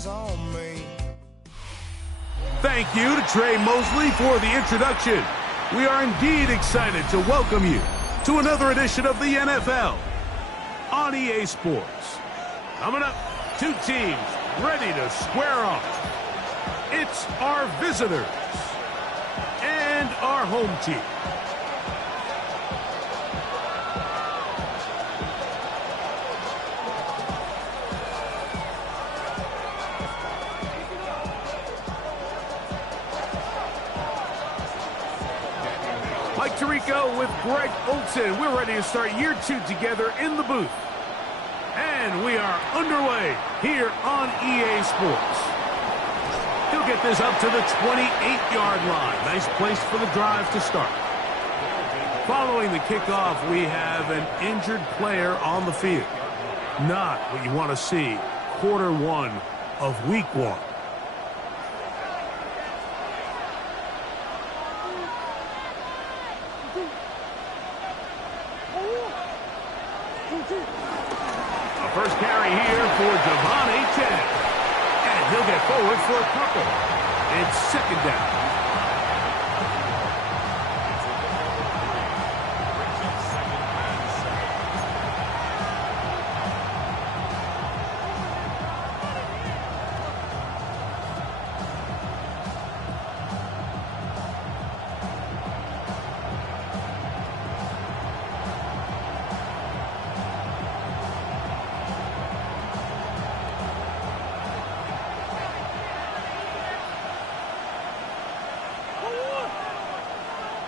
eyes on me. Thank you to Trey Mosley for the introduction. We are indeed excited to welcome you to another edition of the NFL on EA Sports. Coming up, two teams ready to square off. It's our visitors and our home team. Mike Tirico with Greg Olsen. We're ready to start year two together in the booth. And we are underway here on EA Sports. He'll get this up to the 28-yard line. Nice place for the drive to start. Following the kickoff, we have an injured player on the field. Not what you want to see quarter one of week one. First carry here for Devon Achane. And he'll get forward for a couple. It's second down.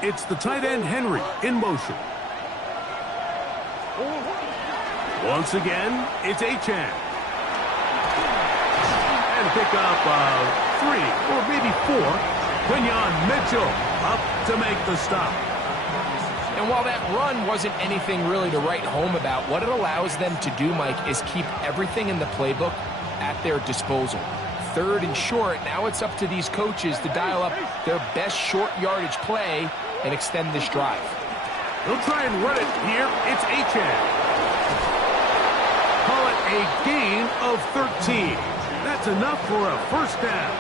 It's the tight end, Henry, in motion. Once again, it's Achane. And pick up 3 or maybe 4. Quinyon Mitchell up to make the stop. And while that run wasn't anything really to write home about, what it allows them to do, Mike, is keep everything in the playbook at their disposal. Third and short, now it's up to these coaches to dial up their best short yardage play and extend this drive. He'll try and run it here. It's Achane. Call it a gain of 13. That's enough for a first down.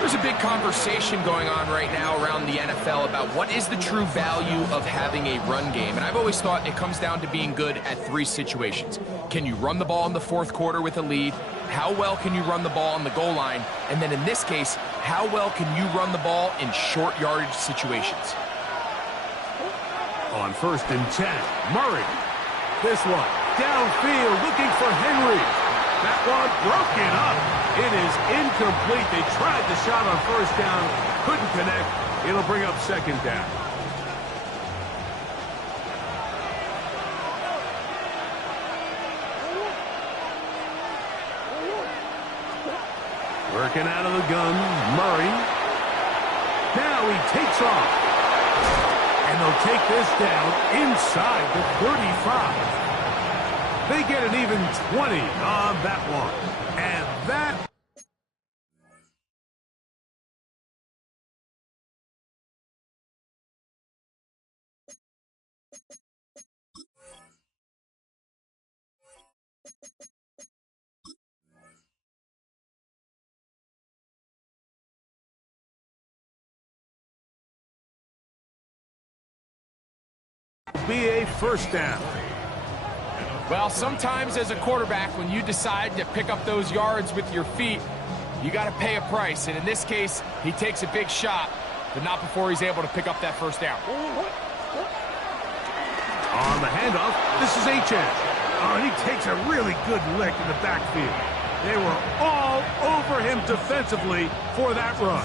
There's a big conversation going on right now around the NFL about what is the true value of having a run game. And I've always thought it comes down to being good at 3 situations. Can you run the ball in the fourth quarter with a lead? How well can you run the ball on the goal line? And then in this case, how well can you run the ball in short yardage situations? On 1st and 10, Murray. This one, downfield, looking for Henry. That one broken up. It is incomplete. They tried the shot on first down, couldn't connect. It'll bring up second down. Working out of the gun, Murray. Now he takes off. And they'll take this down inside the 35. They get an even 20 on that one. And that... be a first down. Well, sometimes as a quarterback, when you decide to pick up those yards with your feet, you got to pay a price. And in this case, he takes a big shot, but not before he's able to pick up that first down. On the handoff, this is Achane. Oh, and he takes a really good lick in the backfield. They were all over him defensively for that run.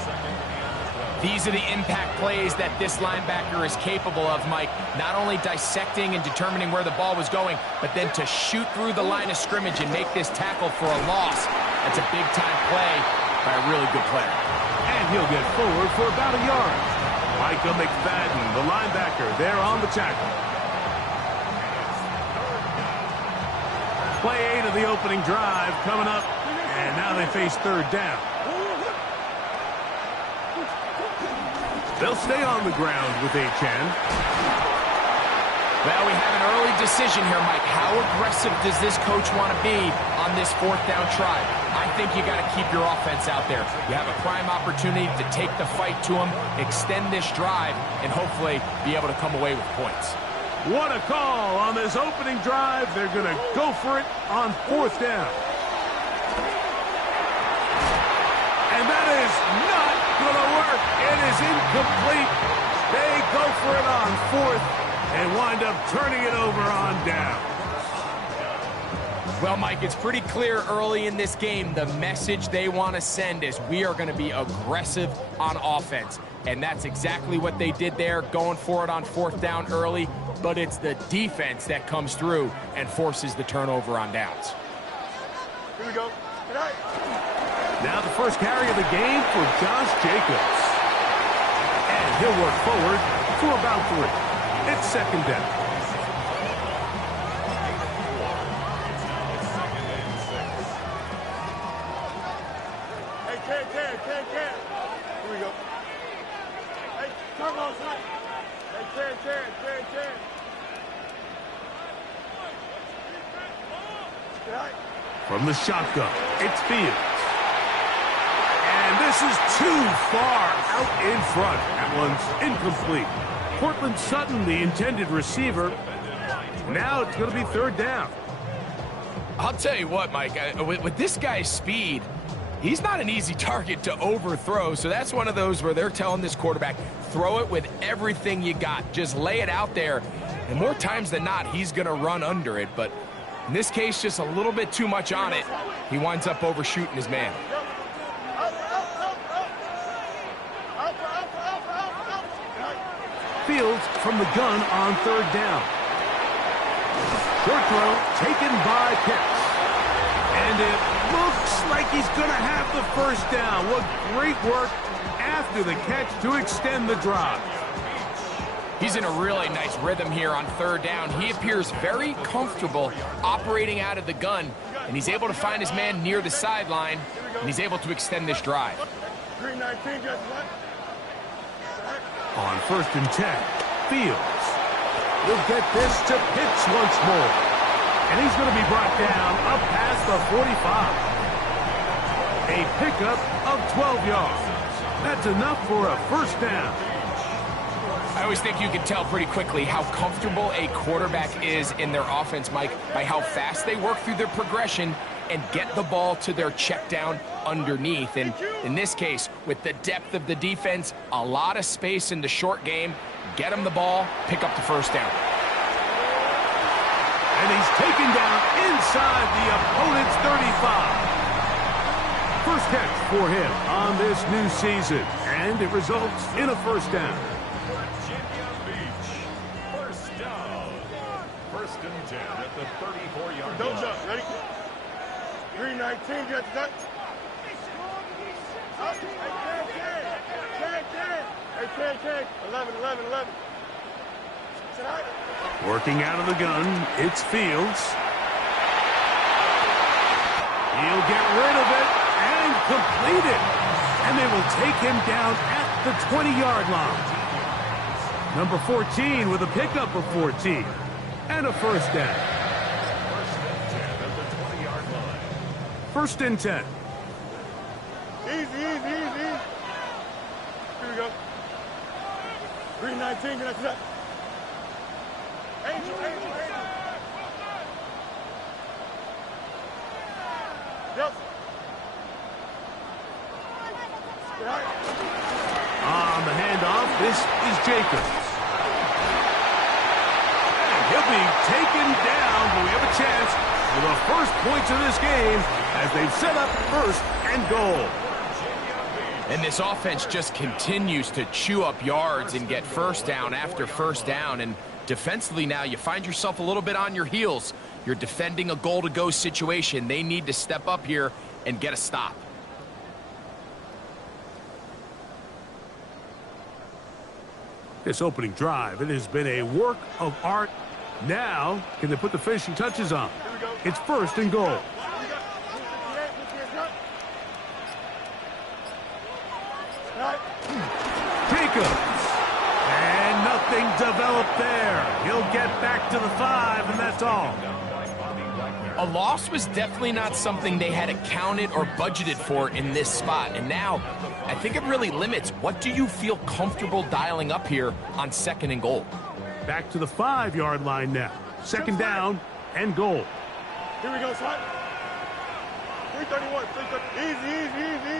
These are the impact plays that this linebacker is capable of, Mike. Not only dissecting and determining where the ball was going, but then to shoot through the line of scrimmage and make this tackle for a loss. That's a big-time play by a really good player. And he'll get forward for about a yard. Micah McFadden, the linebacker, there on the tackle. Play 8 of the opening drive coming up, and now they face third down. They'll stay on the ground with Achane. Well, we have an early decision here, Mike. How aggressive does this coach want to be on this fourth down try? I think you got to keep your offense out there. You have a prime opportunity to take the fight to them, extend this drive, and hopefully be able to come away with points. What a call on this opening drive. They're going to go for it on 4th down. And that is not going to work. It is incomplete. They go for it on 4th and wind up turning it over on down. Well, Mike, it's pretty clear early in this game the message they want to send is we are going to be aggressive on offense. And that's exactly what they did there, going for it on 4th down early. But it's the defense that comes through and forces the turnover on downs. Here we go. Good night. Now the first carry of the game for Josh Jacobs. And he'll work forward for about 3. It's 2nd down. Here we go. Hey, come on, son. Hey, Ted. From the shotgun, it's Fields. And this is too far out in front. That one's incomplete. Cortland Sutton, the intended receiver. Now it's going to be 3rd down. I'll tell you what, Mike, with this guy's speed, he's not an easy target to overthrow, so that's one of those where they're telling this quarterback, throw it with everything you got. Just lay it out there, and more times than not, he's going to run under it. But in this case, just a little bit too much on it. He winds up overshooting his man. Fields from the gun on 3rd down. Short throw taken by Pitts. And it looks like he's going to have the 1st down. What great work after the catch to extend the drive. He's in a really nice rhythm here on 3rd down. He appears very comfortable operating out of the gun, and he's able to find his man near the sideline, and he's able to extend this drive. 319, just what? On 1st and 10, Fields will get this to Pitts once more. And he's going to be brought down up past the 45. A pickup of 12 yards. That's enough for a 1st down. I always think you can tell pretty quickly how comfortable a quarterback is in their offense, Mike, by how fast they work through their progression and get the ball to their check down underneath. And in this case, with the depth of the defense, a lot of space in the short game, get him the ball, pick up the 1st down. And he's taken down inside the opponent's 35. First catch for him on this new season, and it results in a 1st down. First and 10 at the 34-yard line. Don't jump. Ready? 319, just that. Hey, 10. 11. Working out of the gun, it's Fields. He'll get rid of it and complete it. And they will take him down at the 20-yard line. Number 14 with a pickup of 14 and a 1st down. First and 10. Easy. Here we go. 319, that's that. Angel. Yep. On the handoff, this is Jacobs. And he'll be taken down, but we have a chance for the first points of this game as they've set up 1st and goal. And this offense just continues to chew up yards and get 1st down after 1st down. And defensively now, you find yourself a little bit on your heels. You're defending a goal-to-go situation. They need to step up here and get a stop. This opening drive, it has been a work of art. Now, can they put the finishing touches on? It's 1st and goal. Jacobs. And nothing developed there. He'll get back to the 5, and that's all. A loss was definitely not something they had accounted or budgeted for in this spot. And now, I think it really limits what do you feel comfortable dialing up here on 2nd and goal. Back to the 5-yard line now. 2nd down and goal. Here we go, son. 331, 330. Easy.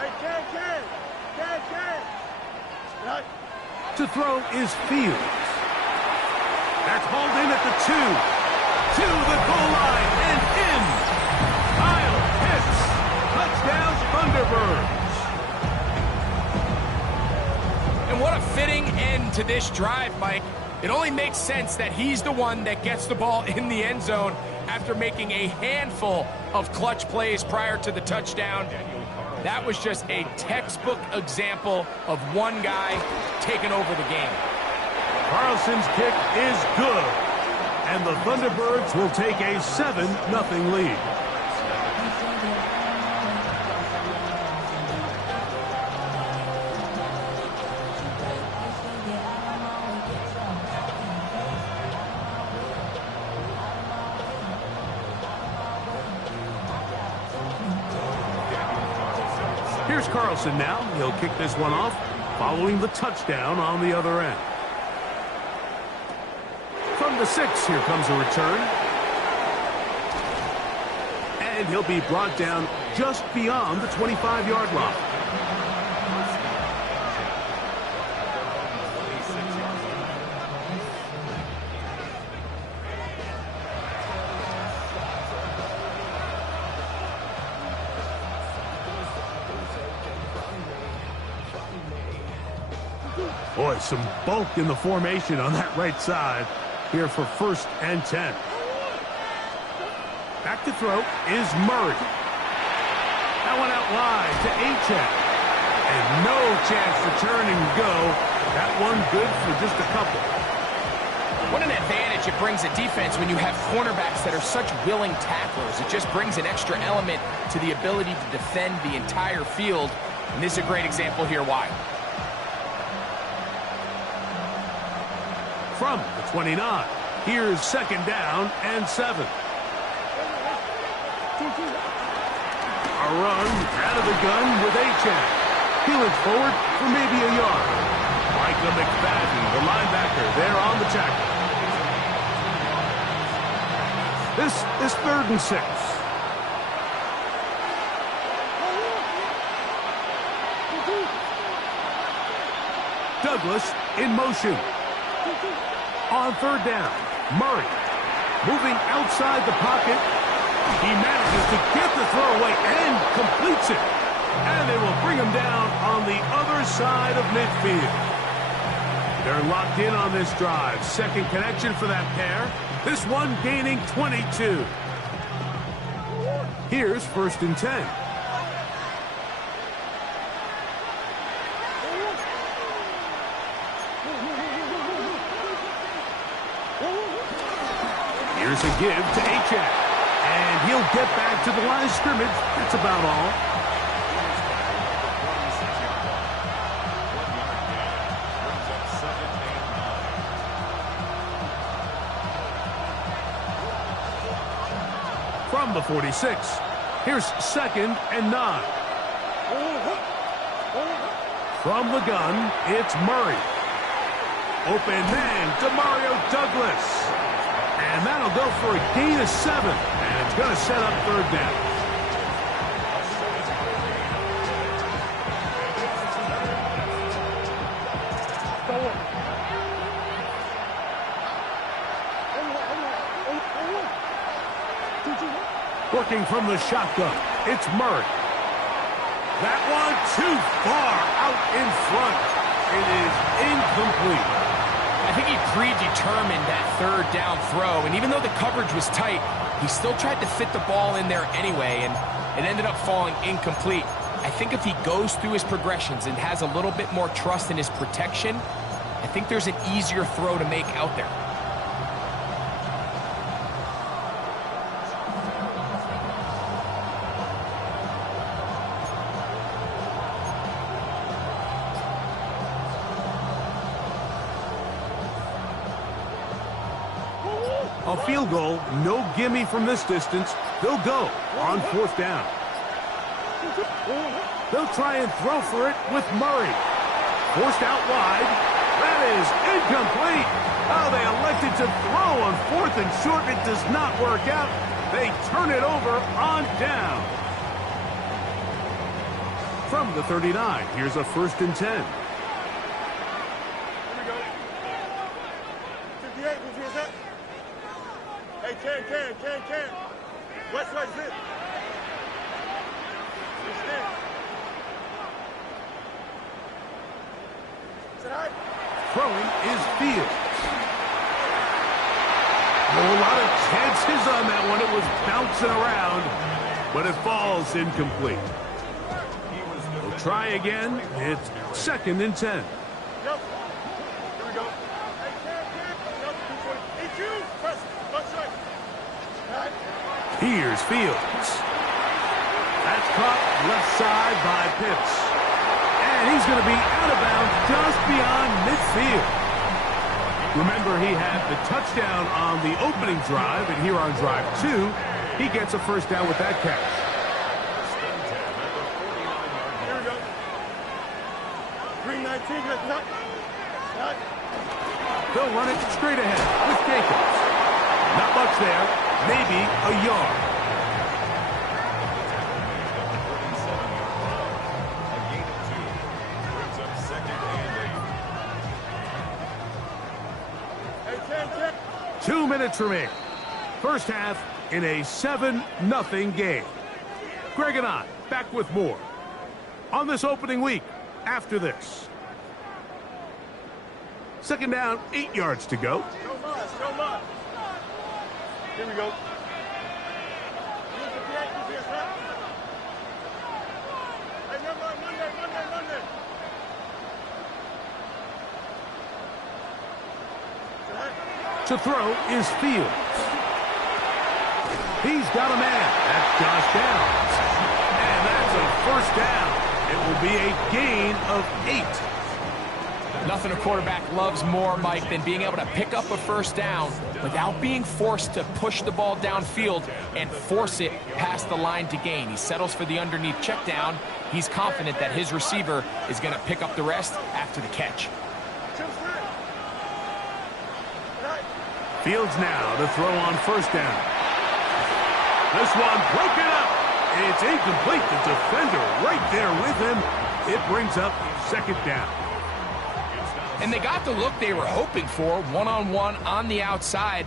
Hey, Ken. Right. To throw is Fields. That's hauled in at the 2. To the goal line and in. Kyle hits. Touchdown, Thunderbirds. And what a fitting end to this drive, Mike. It only makes sense that he's the one that gets the ball in the end zone after making a handful of clutch plays prior to the touchdown. That was just a textbook example of one guy taking over the game. Carlson's kick is good. And the Thunderbirds will take a 7-0 lead. Here's Carlson now. He'll kick this one off, following the touchdown on the other end. From the 6, here comes a return. And he'll be brought down just beyond the 25-yard line. Boy, some bulk in the formation on that right side here for 1st and 10. Back to throw is Murray. That one out wide to Achane. And no chance to turn and go. That one good for just a couple. What an advantage it brings a defense when you have cornerbacks that are such willing tacklers. It just brings an extra element to the ability to defend the entire field. And this is a great example here why. From the 29, here's 2nd down and 7. A run out of the gun with Achane. Peeling forward for maybe a yard. Micah McFadden, the linebacker, there on the tackle. This is 3rd and 6. Douglas in motion. On 3rd down, Murray moving outside the pocket. He manages to get the throw away and completes it. And they will bring him down on the other side of midfield. They're locked in on this drive. 2nd connection for that pair. This one gaining 22. Here's 1st and 10. Here's a give to Achane. And he'll get back to the line of scrimmage. That's about all. From the 46, here's 2nd and 9. From the gun, it's Murray. Open man, Demario Douglas. And that'll go for a gain of 7. And it's going to set up 3rd down. Working from the shotgun, it's Murray. That one too far out in front. It is incomplete. I think he predetermined that 3rd down throw, and even though the coverage was tight, he still tried to fit the ball in there anyway, and it ended up falling incomplete. I think if he goes through his progressions and has a little bit more trust in his protection, I think there's an easier throw to make out there. A field goal, no gimme from this distance. They'll go on 4th down. They'll try and throw for it with Murray. Forced out wide. That is incomplete. Oh, they elected to throw on 4th and short. It does not work out. They turn it over on down. From the 39, here's a 1st and 10. Here we go. 58, which is that? Hey, Ken. West side zip. Stand. Throwing is Fields. A lot of chances on that one. It was bouncing around, but it falls incomplete. We'll try again. It's 2nd and 10. Yep. Here we go. Hey, Ken. It's you. Press. Left side. Here's Fields. That's caught left side by Pitts. And he's going to be out of bounds just beyond midfield. Remember, he had the touchdown on the opening drive, and here on drive 2, he gets a 1st down with that catch. Here we go. 319, let's not. They'll run it straight ahead with Jacobs. Not much there, maybe a yard. Brings up 2nd and 8. 2 minutes remain. First half in a 7-0 game. Greg and I back with more on this opening week after this. 2nd down, 8 yards to go. Show mine. Here we go. Hey, Monday. To throw is Fields. He's got a man. That's Josh Downs. And that's a 1st down. It will be a gain of 8. Nothing a quarterback loves more, Mike, than being able to pick up a 1st down without being forced to push the ball downfield and force it past the line to gain. He settles for the underneath check down. He's confident that his receiver is going to pick up the rest after the catch. Fields now to throw on 1st down. This one broken up. It's incomplete. The defender right there with him. It brings up 2nd down. And they got the look they were hoping for, one-on-one on the outside.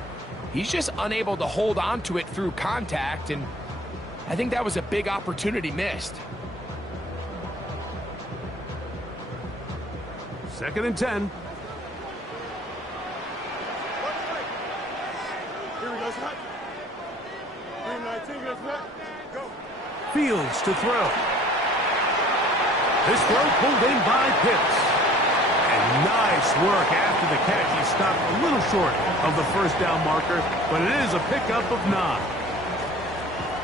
He's just unable to hold on to it through contact, and I think that was a big opportunity missed. 2nd and 10. Here we go, Scott. 319, let's not. Go. Fields to throw. This throw pulled in by Pitts. And nice work after the catch. He stopped a little short of the 1st down marker, but it is a pickup of 9.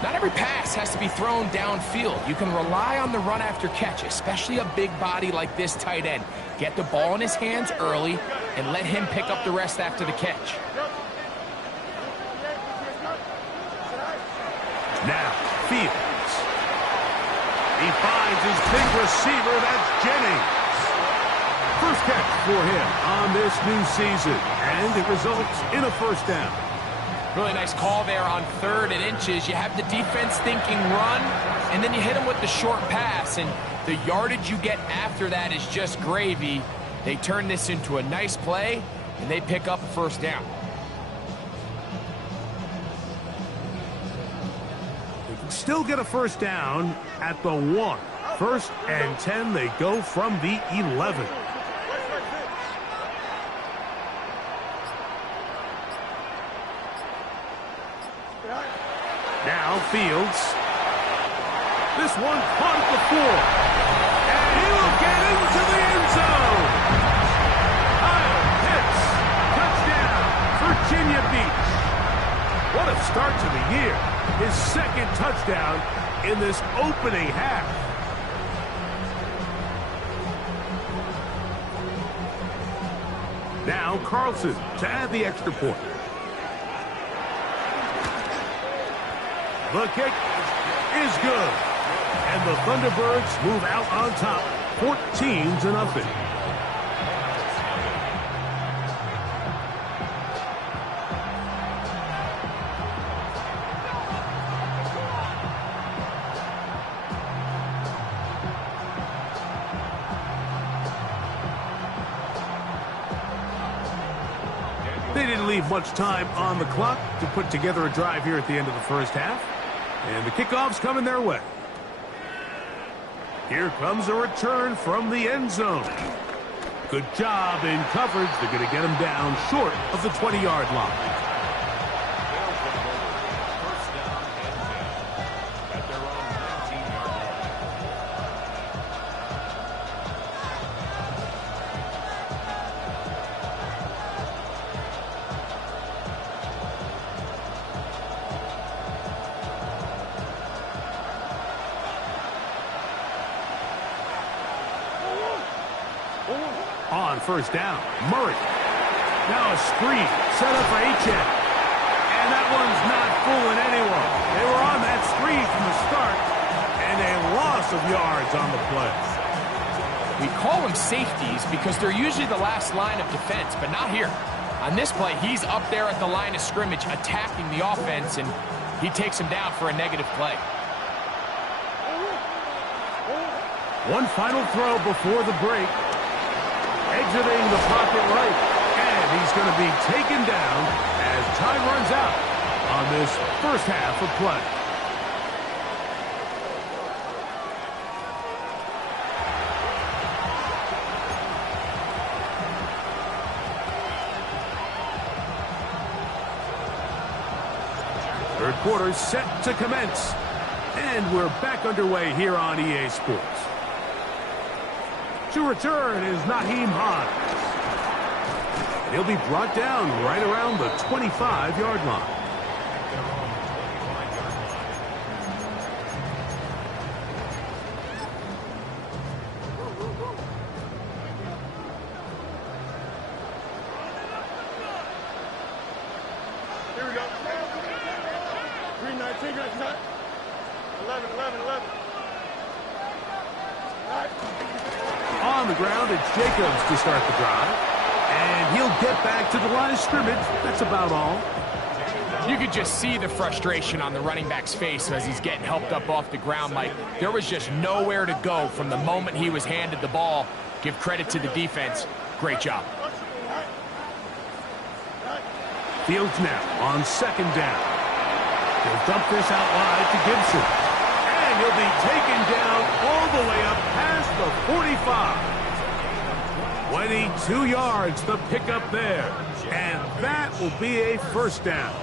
Not every pass has to be thrown downfield. You can rely on the run after catch, especially a big body like this tight end. Get the ball in his hands early and let him pick up the rest after the catch. Now, Fields. He finds his big receiver, that's Jennings. First catch for him on this new season, and it results in a 1st down. Really nice call there on 3rd and inches. You have the defense thinking run, and then you hit him with the short pass, and the yardage you get after that is just gravy. They turn this into a nice play, and they pick up a 1st down. They can still get a 1st down at the 1. 1st and 10, they go from the 11. Now Fields. This one caught at the 4. And he will get into the end zone. Kyle Pitts. Touchdown, Virginia Beach. What a start to the year. His 2nd touchdown in this opening half. Now Carlson to add the extra point. The kick is good. And the Thunderbirds move out on top, 14-0. They didn't leave much time on the clock to put together a drive here at the end of the first half. And the kickoff's coming their way. Here comes a return from the end zone. Good job in coverage. They're going to get him down short of the 20-yard line. First down and 10 at their own 19-yard line. On first down, Murray. Now a screen set up for H.N. And that one's not fooling anyone. They were on that screen from the start, and a loss of yards on the play. We call them safeties because they're usually the last line of defense, but not here. On this play, he's up there at the line of scrimmage attacking the offense, and he takes him down for a negative play. One final throw before the break. Exiting the pocket right. And he's going to be taken down as time runs out on this first half of play. Third quarter set to commence. And we're back underway here on EA Sports. To return is Naheem Hines. He'll be brought down right around the 25-yard line. Here we go. 3-19, got cut. 11. On the ground, it's Jacobs to start the drive. And he'll get back to the line of scrimmage. That's about all. You could just see the frustration on the running back's face as he's getting helped up off the ground, Mike. There was just nowhere to go from the moment he was handed the ball. Give credit to the defense. Great job. Fields now on second down. He'll dump this out wide to Gibson. And he'll be taken down all the way up past the 45. 22 yards, the pickup there. And that will be a first down.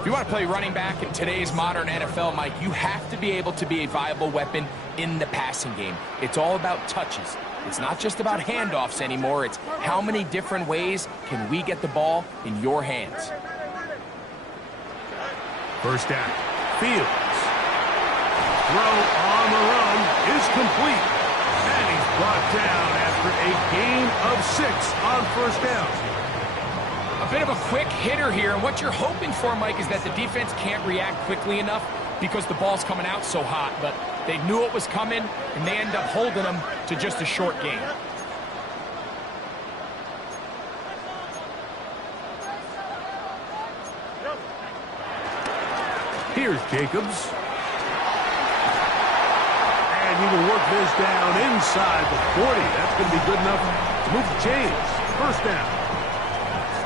If you want to play running back in today's modern NFL, Mike, you have to be able to be a viable weapon in the passing game. It's all about touches. It's not just about handoffs anymore. It's how many different ways can we get the ball in your hands. First down, Fields. Throw on the run is complete. And he's brought down after a gain of 6 on first down. A bit of a quick hitter here, and what you're hoping for, Mike, is that the defense can't react quickly enough because the ball's coming out so hot, but they knew it was coming, and they end up holding them to just a short gain. Here's Jacobs. And he will work this down inside the 40. That's going to be good enough to move the chains. First down.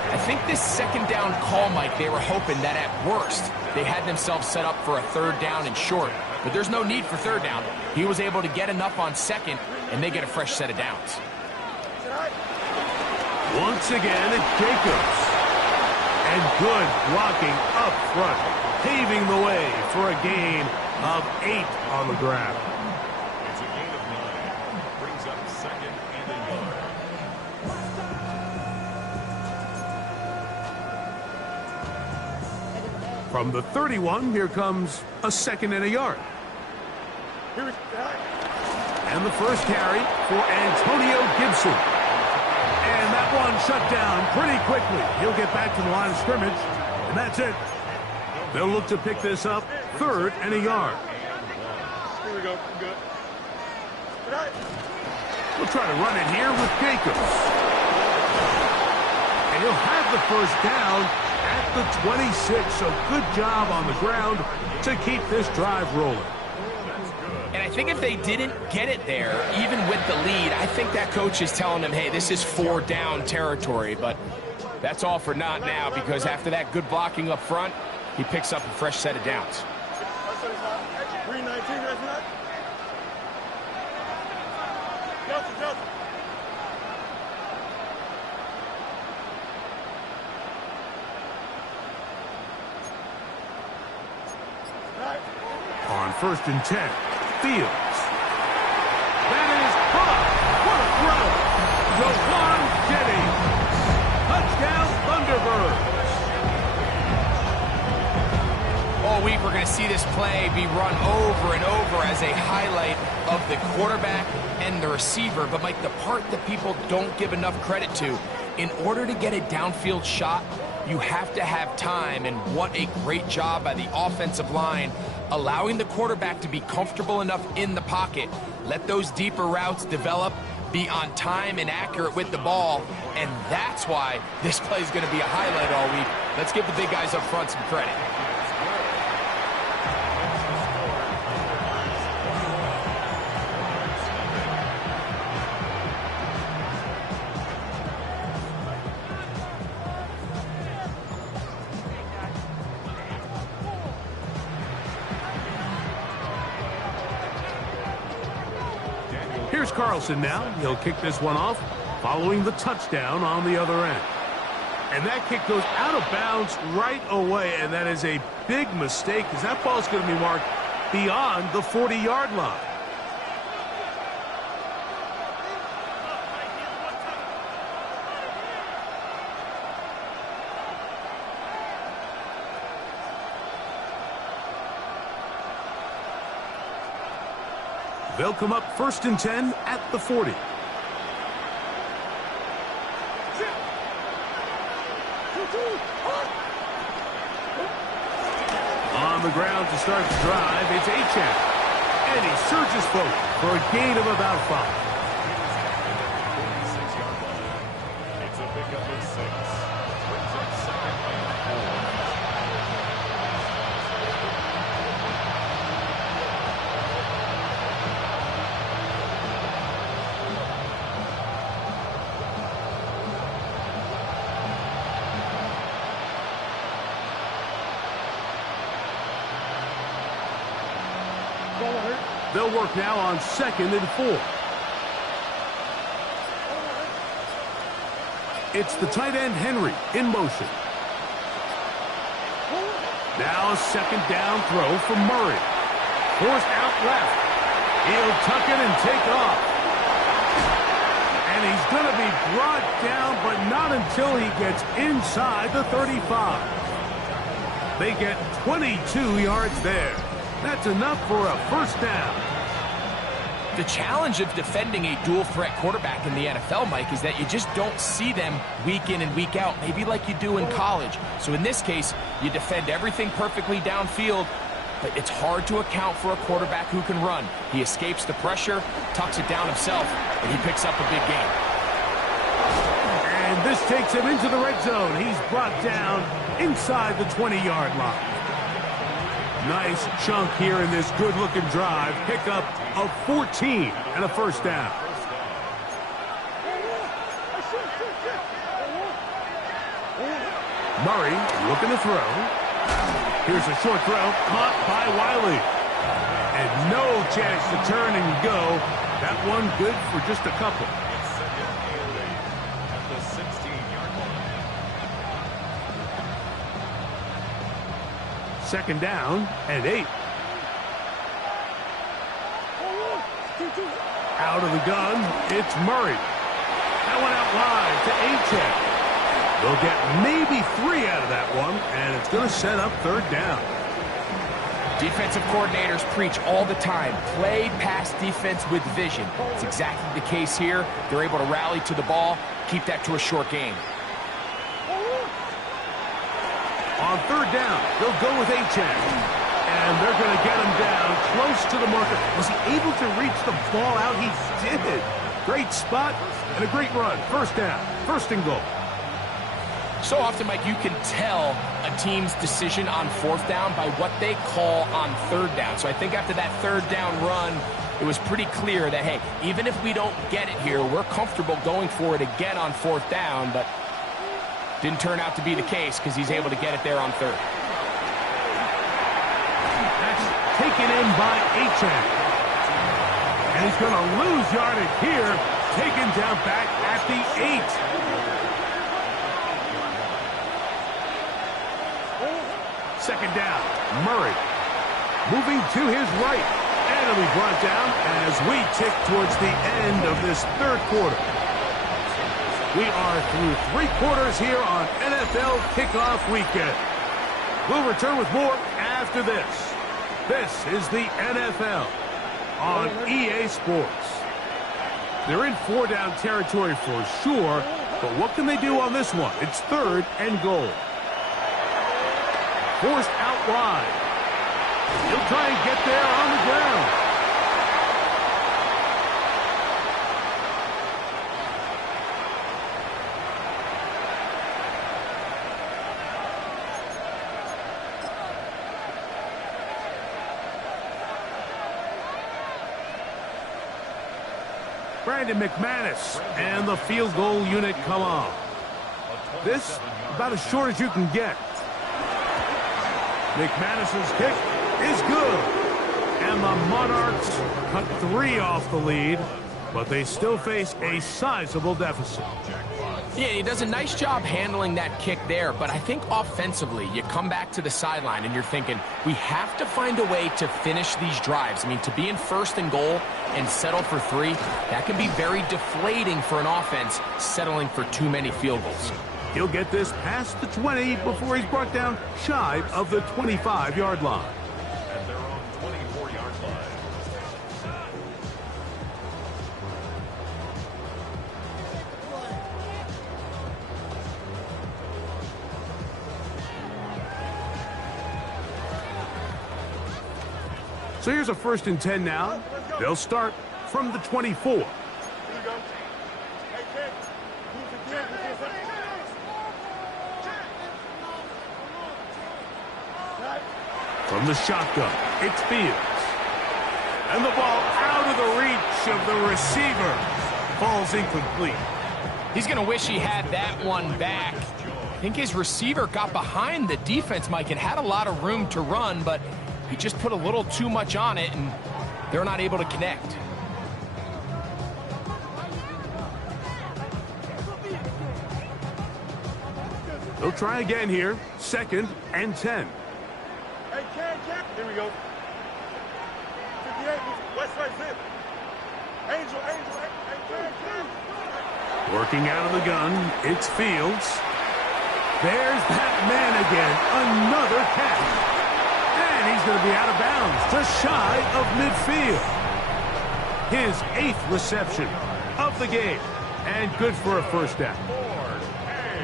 I think this second down call, Mike, they were hoping that at worst they had themselves set up for a third down and short. But there's no need for third down. He was able to get enough on second, and they get a fresh set of downs. Once again, it's Jacobs. And good blocking up front, paving the way for a gain of 8 on the ground. It's a gain of 9. Brings up second and a yard. From the 31, here comes a second and a yard. And the first carry for Antonio Gibson. And that one shut down pretty quickly. He'll get back to the line of scrimmage, and that's it. They'll look to pick this up, 3rd and a yard. Here we go. Good. Good night. We'll try to run it here with Jacobs. And he'll have the first down at the 26. So good job on the ground to keep this drive rolling. And I think if they didn't get it there, even with the lead, I think that coach is telling them, hey, this is 4 down territory. But that's all for naught now, because after that good blocking up front, he picks up a fresh set of downs. 319, that's not. Justin. On 1st and 10, Fields. That is caught. What a throw. Jawan Jennings. Touchdown, Thunderbirds. All week we're going to see this play be run over and over as a highlight of the quarterback and the receiver. But, Mike, the part that people don't give enough credit to, in order to get a downfield shot, you have to have time, and what a great job by the offensive line allowing the quarterback to be comfortable enough in the pocket, let those deeper routes develop, be on time and accurate with the ball, and that's why this play is going to be a highlight all week. Let's give the big guys up front some credit. Here's Carlson now. He'll kick this one off, following the touchdown on the other end. And that kick goes out of bounds right away, and that is a big mistake, because that ball's going to be marked beyond the 40-yard line. They'll come up 1st and 10 at the 40. On the ground to start the drive, it's Achane. And he surges forward for a gain of about 5. It's a pickup of 6. Brings up 2nd and 4. They'll work now on 2nd and 4. It's the tight end, Henry, in motion. Now a 2nd down throw from Murray. Forced out left. He'll tuck it and take off. And he's going to be brought down, but not until he gets inside the 35. They get 22 yards there. That's enough for a 1st down. The challenge of defending a dual-threat quarterback in the NFL, Mike, is that you just don't see them week in and week out, maybe like you do in college. So in this case, you defend everything perfectly downfield, but it's hard to account for a quarterback who can run. He escapes the pressure, tucks it down himself, and he picks up a big gain. And this takes him into the red zone. He's brought down inside the 20-yard line. Nice chunk here in this good-looking drive. Pickup of 14 and a 1st down. Murray looking to throw. Here's a short throw, caught by Wiley. And no chance to turn and go. That one good for just a couple. It's 2nd and 8 at the 16-yard line. 2nd down and 8. Out of the gun, it's Murray. That one out wide to Achane. They'll get maybe 3 out of that one, and it's going to set up 3rd down. Defensive coordinators preach all the time, play pass defense with vision. It's exactly the case here. They're able to rally to the ball, keep that to a short gain. On third down, they'll go with Achane. And they're going to get him down close to the marker. Was he able to reach the ball out? He did. Great spot and a great run. First down, first and goal. So often, Mike, you can tell a team's decision on fourth down by what they call on third down. So I think after that third down run, it was pretty clear that, hey, even if we don't get it here, we're comfortable going for it again on fourth down, but didn't turn out to be the case because he's able to get it there on third. That's taken in by Achane. And he's going to lose yardage here, taken down back at the 8. Second down, Murray moving to his right, and he'll be brought down as we tick towards the end of this third quarter. We are through 3 quarters here on NFL Kickoff Weekend. We'll return with more after this. This is the NFL on EA Sports. They're in 4-down territory for sure, but what can they do on this one? It's third and goal. Forced out wide. He'll try and get there on the ground. Brandon McManus and the field goal unit come on. This about as short as you can get. McManus's kick is good. And the Monarchs cut 3 off the lead, but they still face a sizable deficit. Yeah, he does a nice job handling that kick there, but I think offensively, you come back to the sideline and you're thinking, we have to find a way to finish these drives. I mean, to be in first and goal and settle for 3, that can be very deflating for an offense settling for too many field goals. He'll get this past the 20 before he's brought down shy of the 25-yard line. At their own 24-yard line. So here's a 1st and 10 now. They'll start from the 24. Here we go. Hey, kid. Who's the kid? From the shotgun, it's Fields. And the ball out of the reach of the receiver. Falls incomplete. He's going to wish he had that one back. I think his receiver got behind the defense, Mike, and had a lot of room to run, but he just put a little too much on it, and they're not able to connect. They'll try again here. 2nd and 10. Hey, Ken. Here we go. 58, West right zip. Angel. Hey, Ken. Working out of the gun, it's Fields. There's that man again. Another catch. And he's going to be out of bounds, just shy of midfield. His 8th reception of the game. And good for a first down.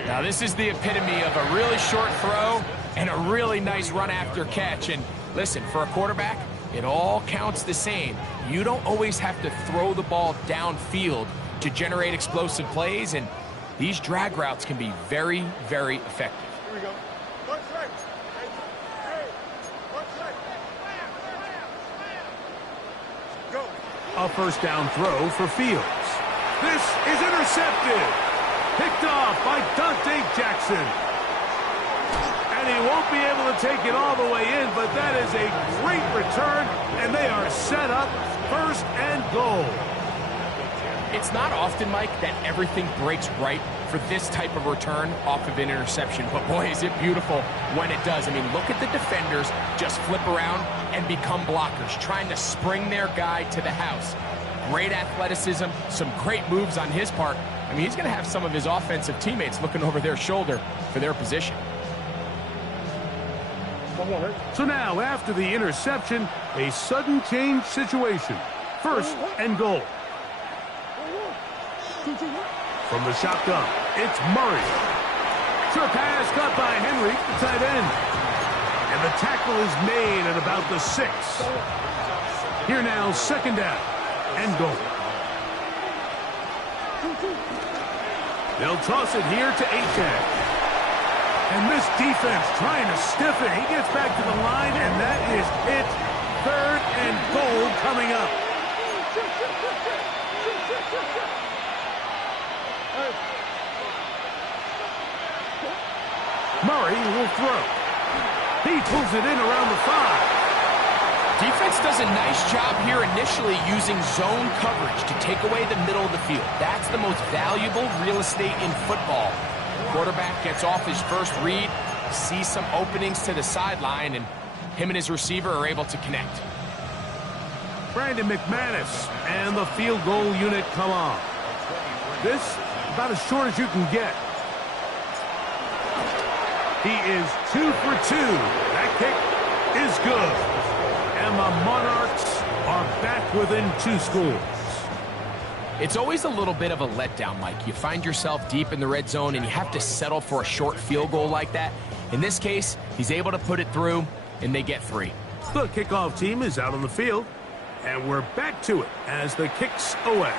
Now, this is the epitome of a really short throw and a really nice run after catch. And listen, for a quarterback, it all counts the same. You don't always have to throw the ball downfield to generate explosive plays, and these drag routes can be very, very effective. Here we go. One strike. Hey, one strike. Go. A first down throw for Fields. This is intercepted. Picked off by Dante Jackson. And he won't be able to take it all the way in, but that is a great return, and they are set up 1st and goal. It's not often, Mike, that everything breaks right for this type of return off of an interception, but boy, is it beautiful when it does. I mean, look at the defenders just flip around and become blockers, trying to spring their guy to the house. Great athleticism, some great moves on his part. I mean, he's going to have some of his offensive teammates looking over their shoulder for their position. So now, after the interception, a sudden change situation. 1st and goal. From the shotgun, it's Murray. Short pass caught by Henry, the tight end. And the tackle is made at about the 6. Here now, second down and goal. They'll toss it here to Achane. And this defense trying to stiff it. He gets back to the line, and that is it. Third and goal coming up. Murray will throw. He pulls it in around the 5. Defense does a nice job here initially using zone coverage to take away the middle of the field. That's the most valuable real estate in football. Quarterback gets off his first read, sees some openings to the sideline, and him and his receiver are able to connect. Brandon McManus and the field goal unit come on. This about as short as you can get. He is 2 for 2. That kick is good. And the Monarchs are back within 2 scores. It's always a little bit of a letdown, Mike. You find yourself deep in the red zone and you have to settle for a short field goal like that. In this case, he's able to put it through, and they get 3. The kickoff team is out on the field, and we're back to it as the kick's away.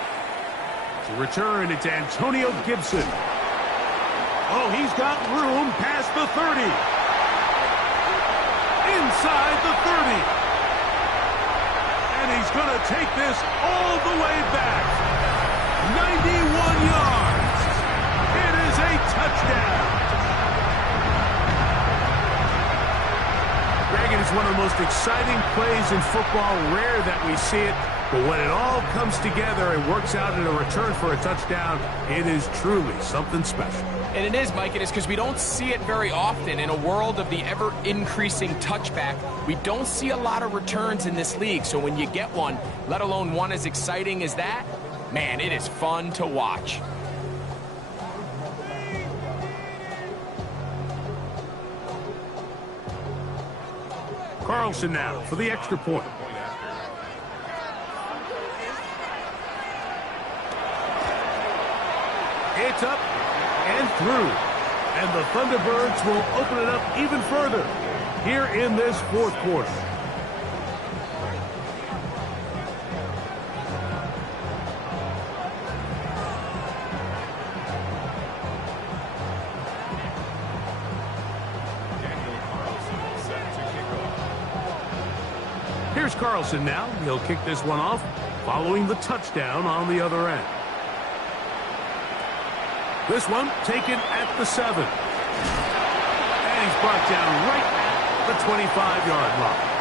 To return, it's Antonio Gibson. Oh, he's got room past the 30. Inside the 30. And he's going to take this all the way back. 91 yards. It is a touchdown. Greg, it is one of the most exciting plays in football. Rare that we see it. But when it all comes together and works out in a return for a touchdown, it is truly something special. And it is, Mike. It is because we don't see it very often. In a world of the ever-increasing touchback, we don't see a lot of returns in this league. So when you get one, let alone one as exciting as that, man, it is fun to watch. Carlson now for the extra point. It's up and through. And the Thunderbirds will open it up even further here in this 4th quarter. Here's Carlson now. He'll kick this one off following the touchdown on the other end. This one taken at the 7. And he's brought down right at the 25-yard line.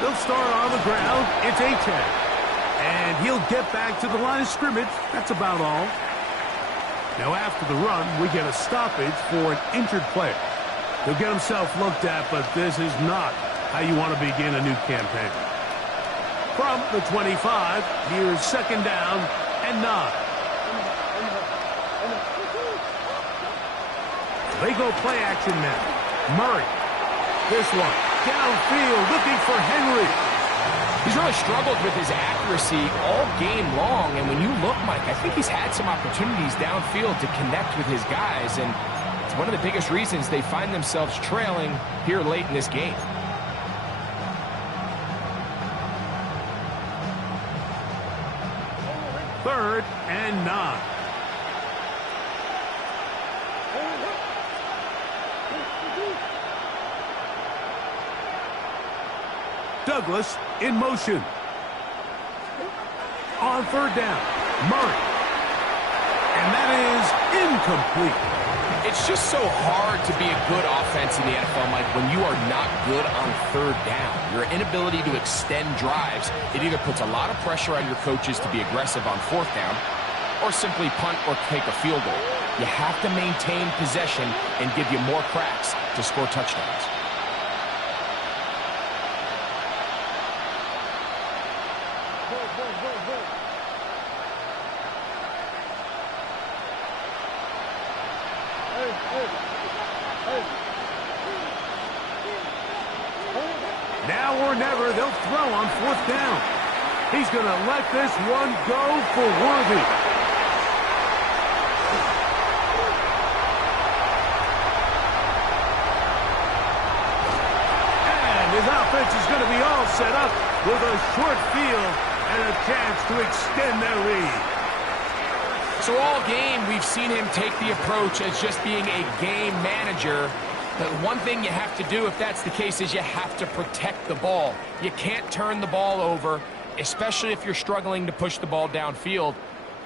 They'll start on the ground. It's Achane. And he'll get back to the line of scrimmage. That's about all. Now after the run, we get a stoppage for an injured player. He'll get himself looked at, but this is not how you want to begin a new campaign. From the 25, here's second down and 9. They go play action now. Murray. This one. Downfield, looking for Henry. He's really struggled with his accuracy all game long, and when you look, Mike, I think he's had some opportunities downfield to connect with his guys, and it's one of the biggest reasons they find themselves trailing here late in this game. Third and 9. Douglas in motion. On third down, Murray. And that is incomplete. It's just so hard to be a good offense in the NFL, Mike, when you are not good on third down. Your inability to extend drives, it either puts a lot of pressure on your coaches to be aggressive on fourth down, or simply punt or take a field goal. You have to maintain possession and give you more cracks to score touchdowns. Now or never, they'll throw on 4th down. He's going to let this one go for Worthy. And his offense is going to be all set up with a short field and a chance to extend their lead. So all game, we've seen him take the approach as just being a game manager. But one thing you have to do if that's the case is you have to protect the ball. You can't turn the ball over, especially if you're struggling to push the ball downfield.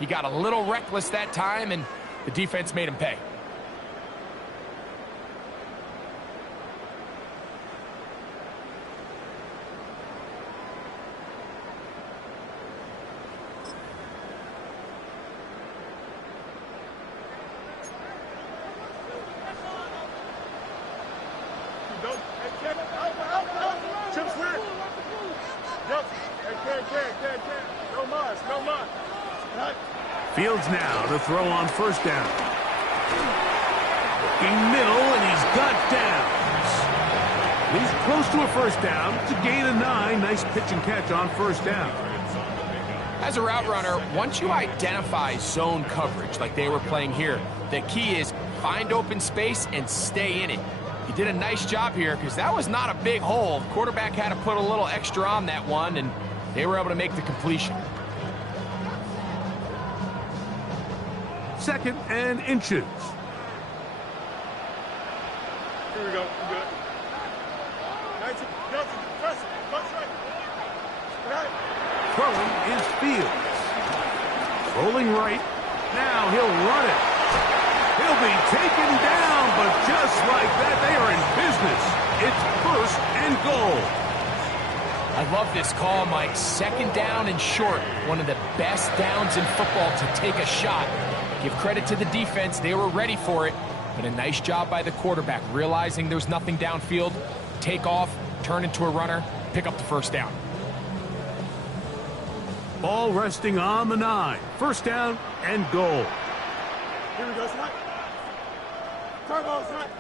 He got a little reckless that time, and the defense made him pay. Fields now to throw on 1st down. In middle, and he's got downs. He's close to a 1st down. It's a gain of 9. Nice pitch and catch on 1st down. As a route runner, once you identify zone coverage like they were playing here, the key is find open space and stay in it. He did a nice job here because that was not a big hole. The quarterback had to put a little extra on that one, and they were able to make the completion. 2nd and inches. Here we go. We're good. Throwing is Fields. Rolling right. Now he'll run it. He'll be taken down, but just like that, they are in business. It's 1st and goal. I love this call, Mike. 2nd down and short. One of the best downs in football to take a shot. Give credit to the defense. They were ready for it. But a nice job by the quarterback, realizing there's nothing downfield. Take off, turn into a runner, pick up the 1st down. Ball resting on the 9. 1st down and goal. Here we go, Snap. Turbo, Snap.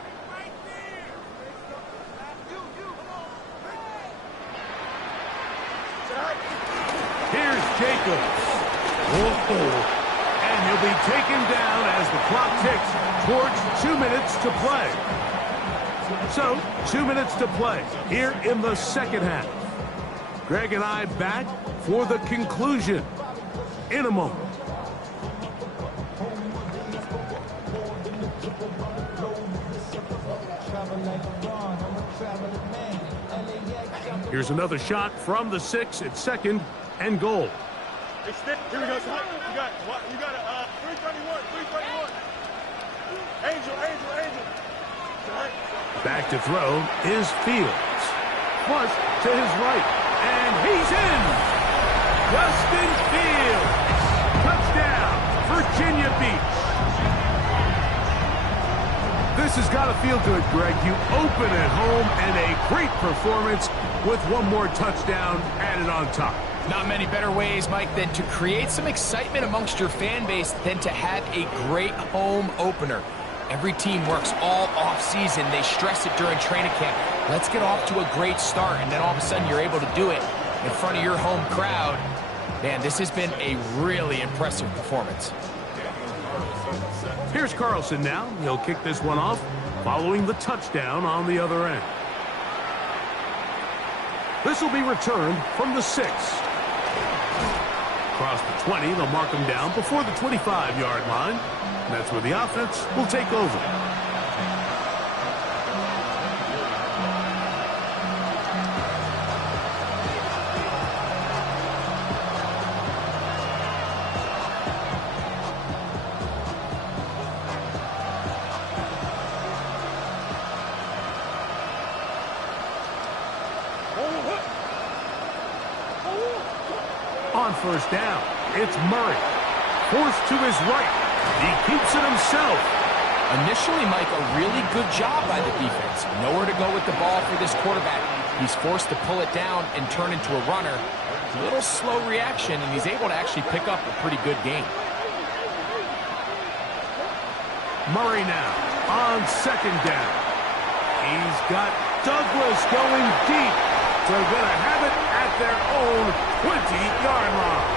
Here's Jacobs. Whoa. And he'll be taken down as the clock ticks towards 2 minutes to play. So, 2 minutes to play here in the 2nd half. Greg and I back for the conclusion in a moment. Here's another shot from the 6 at 2nd and goal. Here we go, Snap. You got it. 331. Angel. Back to throw is Fields. Flush to his right. And he's in. Justin Fields. Touchdown, Virginia Beach. This has got to feel good, Greg. You open at home and a great performance with one more touchdown added on top. Not many better ways, Mike, than to create some excitement amongst your fan base than to have a great home opener. Every team works all off-season. They stress it during training camp. Let's get off to a great start, and then all of a sudden you're able to do it in front of your home crowd. Man, this has been a really impressive performance. Here's Carlson now. He'll kick this one off following the touchdown on the other end. This will be returned from the 6. Across the 20, they'll mark him down before the 25-yard line. And that's where the offense will take over. On 1st down, it's Murray. forced to his right. He keeps it himself. Initially, Mike, a really good job by the defense. Nowhere to go with the ball for this quarterback. He's forced to pull it down and turn into a runner. A little slow reaction, and he's able to actually pick up a pretty good gain. Murray now on second down. He's got Douglas going deep. They're going to have it at their own 20-yard line.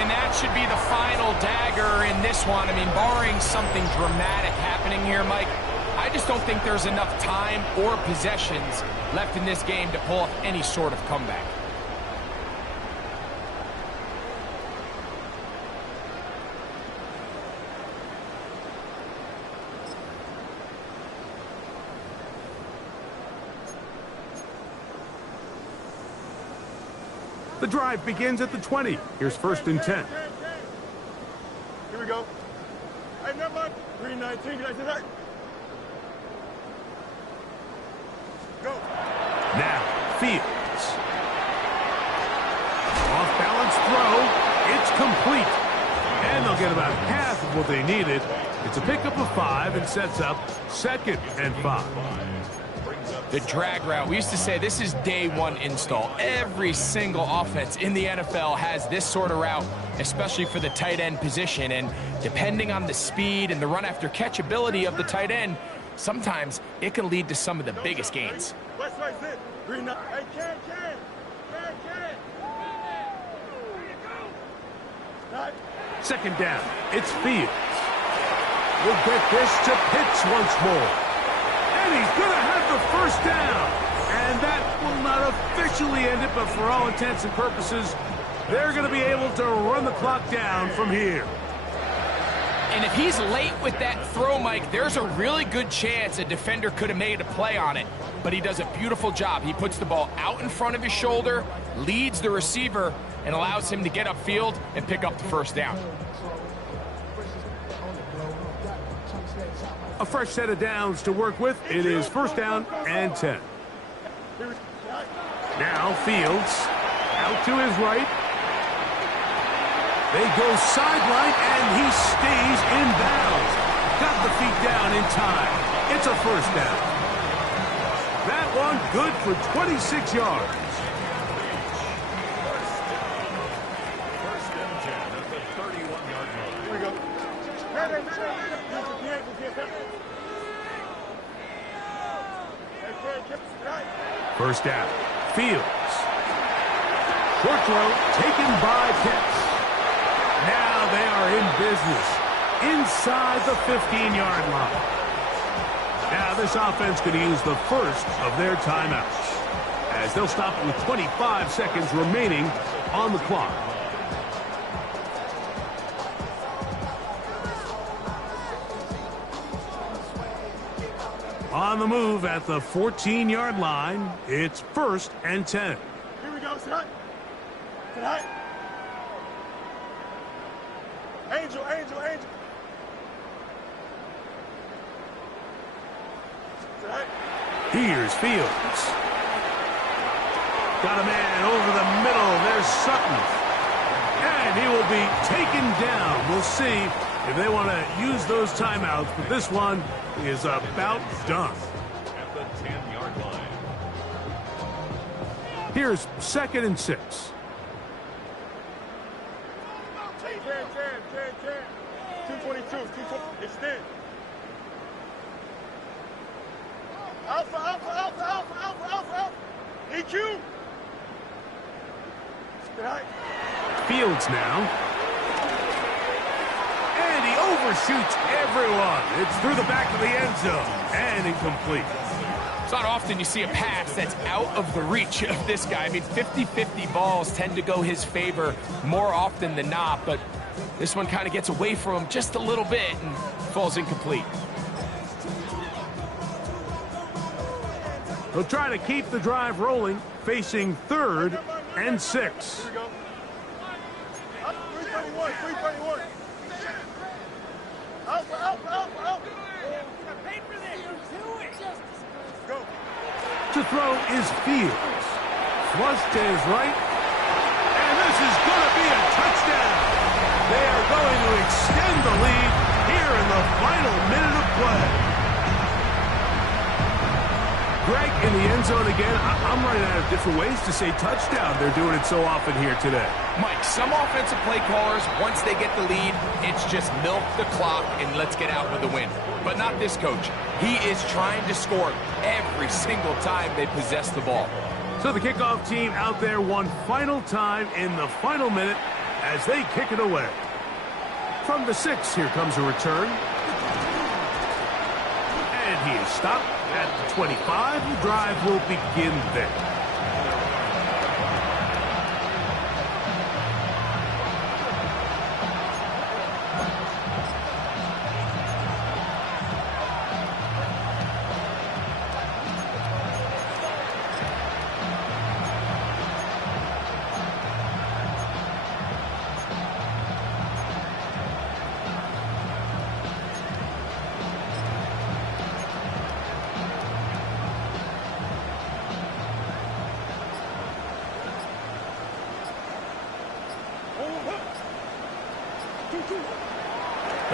And that should be the final dagger in this one. I mean, barring something dramatic happening here, Mike, I just don't think there's enough time or possessions left in this game to pull off any sort of comeback. The drive begins at the 20. Here's first and 10. Here we go. Hey, never mind. 319. Did I say that? Go. Now, Fields. Off-balance throw. It's complete. And they'll get about half of what they needed. It's a pickup of 5 and sets up second and 5. The drag route. We used to say this is day one install. Every single offense in the NFL has this sort of route, especially for the tight end position. And depending on the speed and the run after catch ability of the tight end, sometimes it can lead to some of the biggest gains. West right there. Green up. Hey, Ken. Second down. It's Fields. We'll get this to Pitts once more. And he's going to have the first down. And that will not officially end it, but for all intents and purposes, they're going to be able to run the clock down from here. And if he's late with that throw, Mike, there's a really good chance a defender could have made a play on it. But he does a beautiful job. He puts the ball out in front of his shoulder, leads the receiver, and allows him to get upfield and pick up the first down. A fresh set of downs to work with. It is first down and 10. Now Fields out to his right. They go sideline, and he stays in bounds. Got the feet down in time. It's a first down. That one good for 26 yards. First and 10 at the 31-yard line. Here we go. First down. Fields. Short throw taken by Pitts. Now they are in business inside the 15-yard line. Now this offense could use the first of their timeouts, as they'll stop it with 25 seconds remaining on the clock. On the move at the 14-yard line, it's first and 10. Here we go, Scott. Tonight. Angel. Tonight. Here's Fields. Got a man over the middle. There's Sutton. And he will be taken down. We'll see if they want to use those timeouts, but this one is about done. At the 10-yard line. Here's second and 6. 222. 220. Extend. Alpha. EQ. Fields now. And he overshoots everyone. It's through the back of the end zone and incomplete. It's not often you see a pass that's out of the reach of this guy. I mean, 50-50 balls tend to go his favor more often than not, but this one kind of gets away from him just a little bit and falls incomplete. They'll try to keep the drive rolling, facing third and 6. Here we go. 331. Alpha. Go. To throw is Fields. Flush to his right. And this is going to be a touchdown. They going to extend the lead here in the final minute of play. Greg, in the end zone again. I'm running out of different ways to say touchdown. They're doing it so often here today. Mike, some offensive play callers, once they get the lead, it's just milk the clock and let's get out with a win. But not this coach. He is trying to score every single time they possess the ball. So the kickoff team out there one final time in the final minute as they kick it away. From the 6, here comes a return. And he is stopped at the 25. The drive will begin there.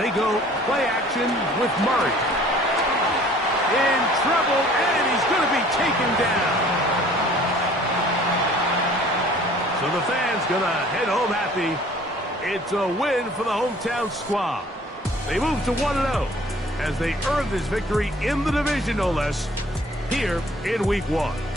They go play action with Murray. In trouble, and he's going to be taken down. So the fans going to head home happy. It's a win for the hometown squad. They move to 1-0 as they earn this victory in the division, no less, here in Week 1.